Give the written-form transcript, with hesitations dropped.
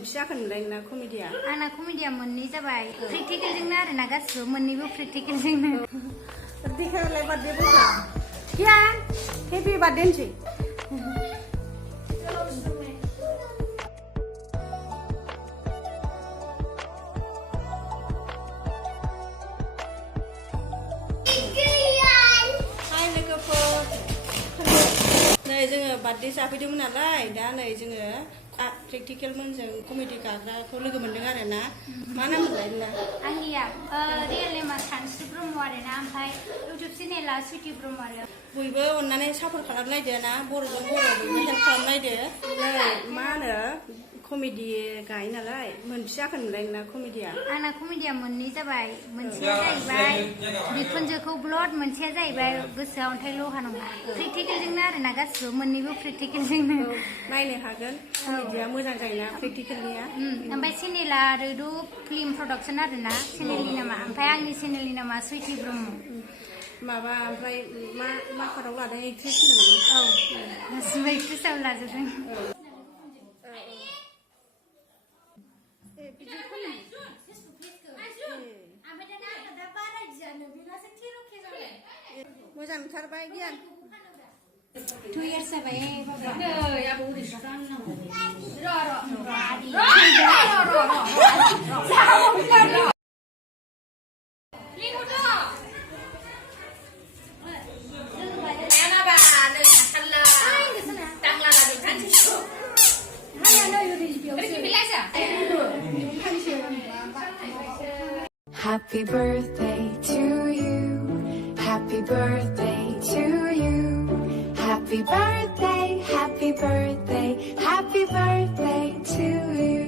मोनसेयाखोनलाय ना कमेडिया आंना कमेडिया मोननै जाबाय प्रेक्टिकेलजोंनो आरोना गासिबो मोननैबो प्रेक्टिकेलजोंनो देखायलाय बार्थडे बोसोर गियान हेपि बार्थडे होनसै नै जोङो बार्थडे जाफैदोंमोन नालाय दा नै जोङो प्रेक्टिकेलमोन जों कमेडि गाग्राखौ लोगो मोनदों आरो ना मा नाम मोनलाय नोंना आंनिया रियेल नेमा सानस्रि ब्रह्म आरो ना ओमफ्राय इउटुब चेनेला सुइटि ब्रह्म आरो बयबो अननानै सापर्ट खालामनायदो ना बर'जों बर' बयबो हेल्प खालामनायदो नै मा होनो कमेडि गायो नालाय मोनबेसे नोंलाय नोंना कमेडिया आंना कमेडिया मोननै जाबाय मोनसेया जाहैबाय बिखुनजोखौ ब्लड मोनसेया जाहैबाय गोसोआ अन्थाइ लहा नङा प्रेक्टिकेलजोंनो आरोना गासिबो मोननैबो प्रेक्टिकेलजोंनो नायनो हागोन कमेडिया मोजां जायोना प्रेक्टिकेलनिया ओमफ्राय चेनेला रैदु फिल्म प्रडाक्सन आरोना चेनेलनि नामा ओमफ्राय आंनि चेनेलनि नामा सुइटि ब्रह्म माबा ओमफ्राय मा फाराव लादों एक्ट्रेस होनो नामा औ गासिबो एक्ट्रेसआव लाजोबदों मोजां नुथारबाय गियान 2 years जाबाय Happy birthday to you. Happy birthday to you. Happy birthday, happy birthday, happy birthday to you.